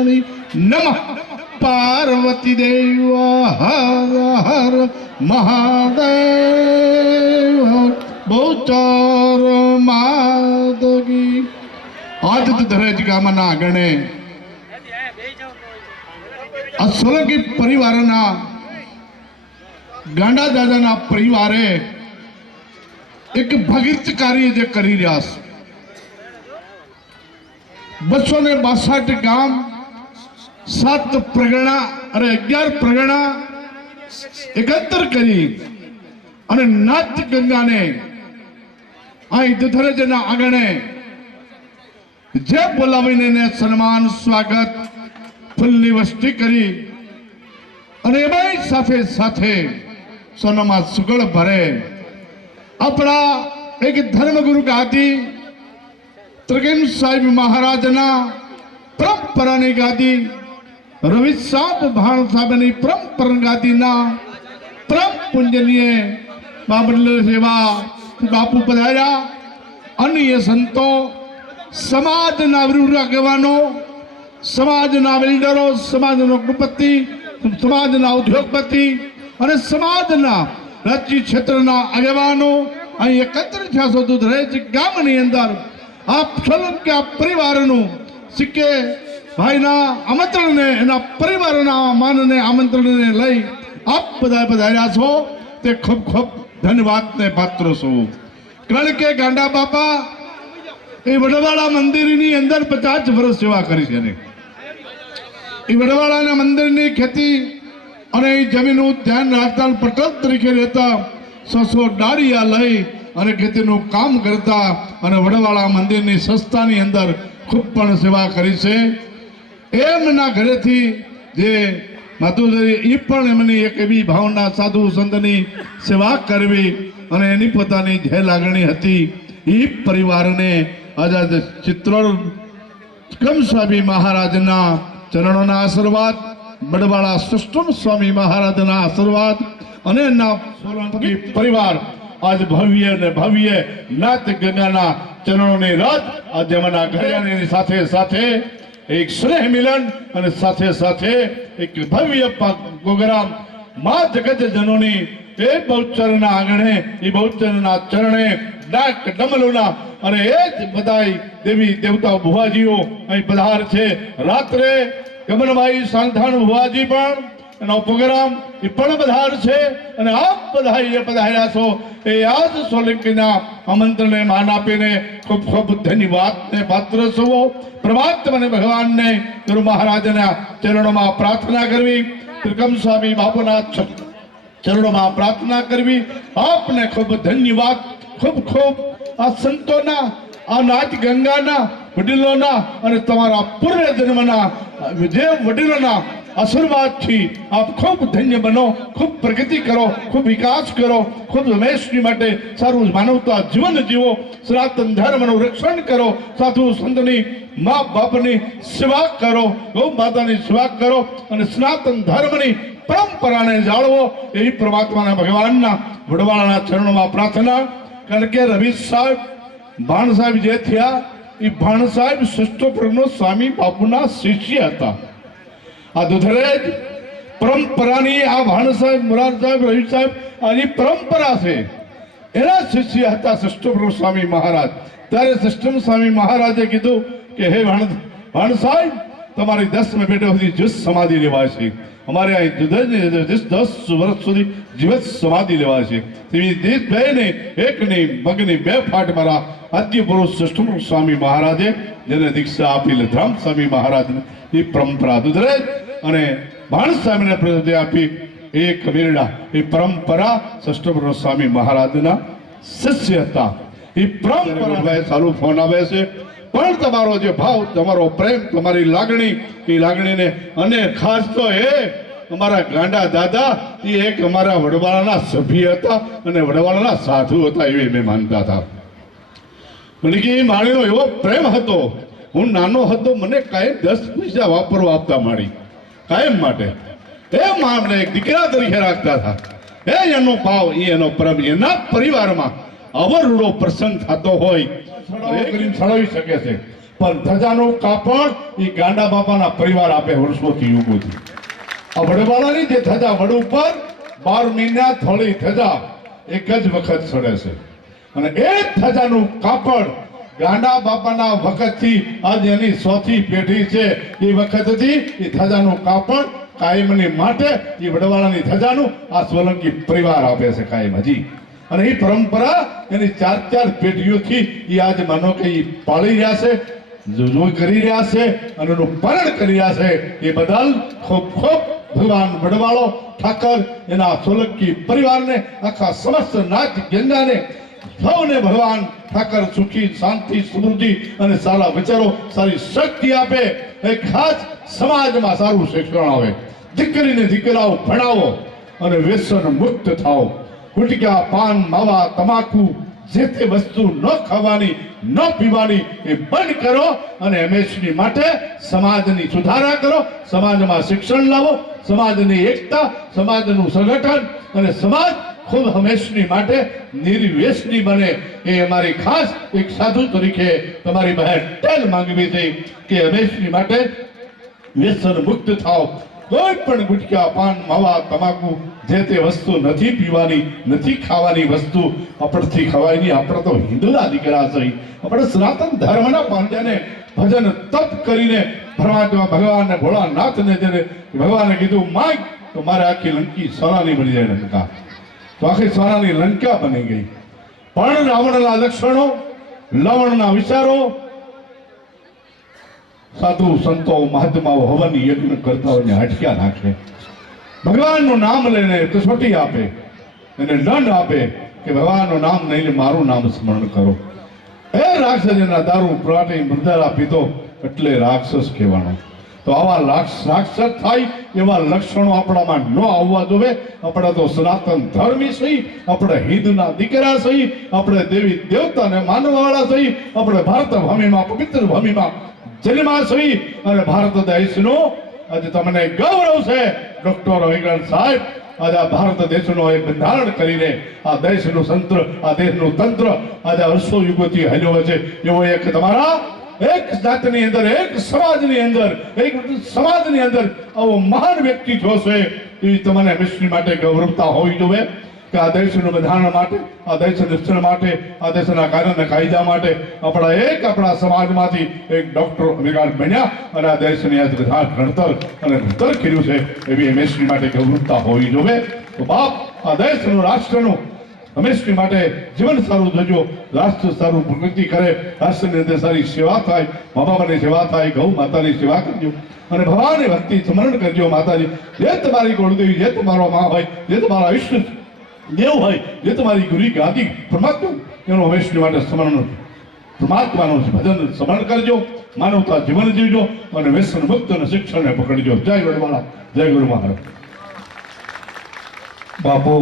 शिवाणि नमः पार्वती देव हर हर महादेव बहुचार मादगी आदित्य धरेज गामना आंगणे आ सोलंकी परिवारना गांडा दादाना परिवारे एक भगीरथ कार्य जे करी रह्या छे 262 गाम 7 प्रगणा अरे 11 प्रगणा एकत्र करी અને નાથ ગંગાને અહીં દુધરેજના આંગણે જે બોલાવીને એને સન્માન સ્વાગત ફૂલની વસ્તી કરી અને એમાં સાથે સાથે સોનામાં સુગળ ભરે આપણા એક ધર્મગુરુ ગાદી ત્રગેન સાહેબ મહારાજના પરંપરાની ગાદી રવિ સાહેબ ભાણ સાહેબની પરંપરા ગાદીના પરમ પૂજનીય બાબરલા સેવા બાપુ પધાર્યા અન્ય સંતો સમાજના વિરુદ્ધ આગેવાનો સમાજના બિલ્ડરો સમાજનો કુપતિ સમાજના ઉદ્યોગપતિ અને સમાજના રાજકીય ક્ષેત્રના આગેવાનો અહીં એકત્ર થયા છો દુધરેજ ગામની અંદર આપ સોલંકી પરિવારનું સિક્કે ભાઈના આમંત્રણને એના પરિવારના માનને આમંત્રણને લઈ આપ બધા પધાર્યા છો તે ખૂબ ખૂબ ધન્યવાદને પાત્ર છો કારણ કે ગાંડા બાપા એ વડવાળા મંદિરની અંદર 50 વર્ષ સેવા કરી છે ને એ વડવાળાના મંદિરની ખેતી અને એ જમીનનું ધ્યાન રાખતા પટલ તરીકે રહેતા 100 ડાળિયા લઈ અને ખેતીનું કામ કરતા અને વડવાળા મંદિરની સંસ્થાની અંદર ખૂબ પણ સેવા કરી છે એમના ઘરેથી જે માતુશ્રી એ પણ એમની એક એવી ભાવના સાધુ સંતની સેવા કરવી અને એની પોતાની જે લાગણી હતી એ પરિવારને આઝાદ ચિત્રોડ સ્વામી મહારાજના ચરણોના આશીર્વાદ બડવાળા સૃષ્ટમ સ્વામી મહારાજના આશીર્વાદ અને એના સોલંકી પરિવાર આજ ભવ્ય ને ભવ્ય નાથ ગંગાના ચરણોની રાત આજે મના ઘડિયાળની સાથે સાથે એક સ્નેહ મિલન અને સાથે સાથે એક ભવ્ય પ્રોગ્રામ મા જગત જનોની એ બહુચરના આંગણે એ બહુચરના ચરણે ડાક ડમલુના અને એ જ બધાય દેવી દેવતા ભુવાજીઓ અહીં પધાર છે રાત્રે ગમનભાઈ સાંધાણ ભુવાજી પણ એનો પ્રોગ્રામ એ પણ પધાર છે અને આપ બધા પધાર્યા છો એ આજ સોલંકીના આમંત્રણને માન આપીને ખૂબ ખૂબ ધન્યવાદને પાત્ર છો પ્રમાત્માને ભગવાનને ગુરુ મહારાજના ચરણોમાં પ્રાર્થના કરવી ત્રિકમ સ્વામી બાપુના ચરણોમાં પ્રાર્થના કરવી આપને ખૂબ ધન્યવાદ ખૂબ ખૂબ આ સંતોના આ નાથ ગંગાના વડીલોના અને તમારા પૂર્વ જન્મના જે વડીલોના આશીર્વાદથી આપ ખૂબ ધન્ય બનો ખૂબ પ્રગતિ કરો ખૂબ વિકાસ કરો ખૂબ હંમેશની માટે સારું માનવતા જીવન જીવો સનાતન ધર્મનું રક્ષણ કરો સાધુ સંતની મા બાપની સેવા કરો ગૌ માતાની સેવા કરો અને સનાતન ધર્મની પરંપરાને જાળવો એવી પરમાત્માના ભગવાનના વડવાળાના ચરણોમાં પ્રાર્થના કારણ કે રવિ સાહેબ ભાણ સાહેબ જે થયા એ ભાણ સાહેબ સૃષ્ટોપ્રનો સ્વામી બાપુના શિષ્ય હતા આ દુધરેજ પરંપરાની આ ભાણ સાહેબ મુરાર સાહેબ રવિ સાહેબ આની પરંપરા છે એના શિષ્ય હતા સૃષ્ટોપ્રનો સ્વામી મહારાજ ત્યારે સૃષ્ટમ સ્વામી મહારાજે કીધું કે હે ભાણ સાહેબ તમારી 10મી પેઢી સુધી જીવત સમાધિ લેવાય છે અમારે અહીં 10 વર્ષ સુધી જીવત સમાધિ લેવાય છે તેવી દેશ બે ને એકની મગની 2 ફાટ મારા આદ્ય પુરુષ સૃષ્ટમ સ્વામી મહારાજે જેને દીક્ષા આપી લધરામ સ્વામી મહારાજને એ પરંપરા દુધરેજ અને ભાણ સાહેબને પ્રસિદ્ધિ આપી એક વેરડા એ પરંપરા સૃષ્ટમ સ્વામી મહારાજના શિષ્ય હતા એ પરંપરા સારું ફોન આવે છે પણ તમારો જે ભાવ તમારો પ્રેમ તમારી લાગણી એ લાગણીને અને ખાસ તો એ અમારા ગાંડા દાદા એ એક અમારા વડવાળાના સભ્ય હતા અને વડવાળાના સાધુ હતા એવી મેં માનતા હતા મને કે એ માળીનો એવો પ્રેમ હતો હું નાનો હતો મને કાયમ 10 પૈસા વાપરવા આપતા માળી કાયમ માટે એ મામને એક દીકરા તરીકે રાખતા હતા એ એનો ભાવ એનો પ્રેમ એના પરિવારમાં અવરૂડો પ્રસંગ થતો હોય છળાવી શકે છે પણ ધજાનું કાપડ એ ગાંડા બાપાના પરિવાર આપે વર્ષોથી યુગોથી. આ વડવાળાની જે ધજા વડ ઉપર 12 મહિના થોડી ધજા એક જ વખત ચડે છે અને એ ધજાનું કાપડ ગાંડા બાપાના વખતથી આજ એની 100થી પેઢી છે એ વખતથી એ ધજાનું કાપડ કાયમની માટે એ વડવાળાની ધજાનું આ સોલંકી પરિવાર આપે છે કાયમ હજી. અને એ પરંપરા એની 4 પેઢીઓથી એ આજ માનો કે એ પાળી રહ્યા છે, જો કરી રહ્યા છે અને એનું પાલન કરી રહ્યા છે. એ બદલ ખૂબ ખૂબ ભગવાન વડવાળો ઠાકર એના સોલંકી પરિવારને આખા સમસ્ત નાચ ગંગાને સૌને ભગવાન ઠાકર સુખી શાંતિ સમૃદ્ધિ અને સારા વિચારો સારી શક્તિ આપે. એ ખાસ સમાજમાં સારું શિક્ષણ આવે, દીકરીને દીકરાઓ ભણાવો અને વ્યસન મુક્ત થાઓ. ગુટકા પાન માવા તમાકુ જે તે વસ્તુ ન ખાવાની ન પીવાની એ બંધ કરો અને હંમેશની માટે સમાજની સુધારા કરો, સમાજમાં શિક્ષણ લાવો, સમાજની એકતા, સમાજનું સંગઠન અને સમાજ ખૂબ હંમેશની માટે નિર્વ્યસની બને. એ અમારી ખાસ એક સાધુ તરીકે તમારી બહાર ટેલ માંગવી છે કે હંમેશની માટે વ્યસન મુક્ત થાઓ. કોઈ પણ ગુટકા પાન માવા તમાકુ જે તે વસ્તુ નથી પીવાની નથી ખાવાની વસ્તુ આપણથી ખવાય નહીં. આપણે તો હિન્દુના દીકરા છે, આપણે સનાતન ધર્મના પાંડ્યાને ભજન તપ કરીને પરમાત્મા ભગવાનને ભોળાનાથને જેને ભગવાને કીધું માંગ તો મારે આખી લંકી સોનાની બની જાય લંકા. તો આખી સોનાની લંકા બની ગઈ. પણ રાવણના લક્ષણો, લવણના વિચારો, સાધુ સંતો મહાત્માઓ હવન યજ્ઞ કરતા હોય હટક્યા નાખે. ભગવાનનું નામ લઈને કસોટી આપે એને દંડ આપે કે ભગવાનનું નામ લઈને મારું નામ સ્મરણ કરો. એ રાક્ષસના દારૂ પ્રાટી મૃદારા પીધો એટલે રાક્ષસ કહેવાનો. તો આવા રાક્ષસ થાય એવા લક્ષણો આપણામાં ન આવવા જોઈએ. આપણે તો સનાતન ધર્મી છીએ, આપણે હિન્દુના દીકરા છીએ, આપણે દેવી દેવતાને માનવાવાળા છીએ, આપણે ભારત ભૂમિમાં પવિત્ર ભૂમિમાં જન્મા છીએ અને ભારત દેશનો આજે તમને ગૌરવ છે. ડોક્ટર વિજ્ઞાન સાહેબ આજે આ ભારત દેશનો એક બંધારણ કરીને આ દેશનું તંત્ર, આ દેશનું તંત્ર આજે વર્ષો યુગોથી હાલ્યો છે. એવો એક તમારા એક જાતની અંદર, એક સમાજની અંદર, એક સમાજની અંદર આવો મહાન વ્યક્તિ જોશે એવી તમને હંમેશની માટે ગૌરવતા હોવી જોઈએ કે આ દેશનું બંધારણ માટે, આ દેશના રક્ષણ માટે, આ દેશના કાનૂન કાયદા માટે આપણા સમાજમાંથી એક ડોક્ટર વિજ્ઞાન બન્યા અને આ દેશની આજ વિધાન ઘડતર અને ઘડતર કર્યું છે એવી હંમેશની માટે ગૌરવતા હોવી જોઈએ. તો બાપ આ દેશનું, રાષ્ટ્રનું હંમેશની માટે જીવન સારું જોજો, રાષ્ટ્ર સારું પ્રગતિ કરે, રાષ્ટ્રની અંદર સારી સેવા થાય, મા બાપાની સેવા થાય, ગૌ માતાની સેવા કરજો અને ભગવાનની ભક્તિ સ્મરણ કરજો. માતાજી જે તમારી કુળદેવી, જે તમારો મા હોય, જે તમારા ઈષ્ટ દેવ હોય, જે તમારી ગુરી ગાદી પરમાત્મા એનું હંમેશની માટે સ્મરણ, પરમાત્માનું ભજન સ્મરણ કરજો, માનવતા જીવન જીવજો અને વ્યસન મુક્ત અને શિક્ષણને પકડજો. જય વડવાળા, જય ગુરુ મહારાજ. બાપુ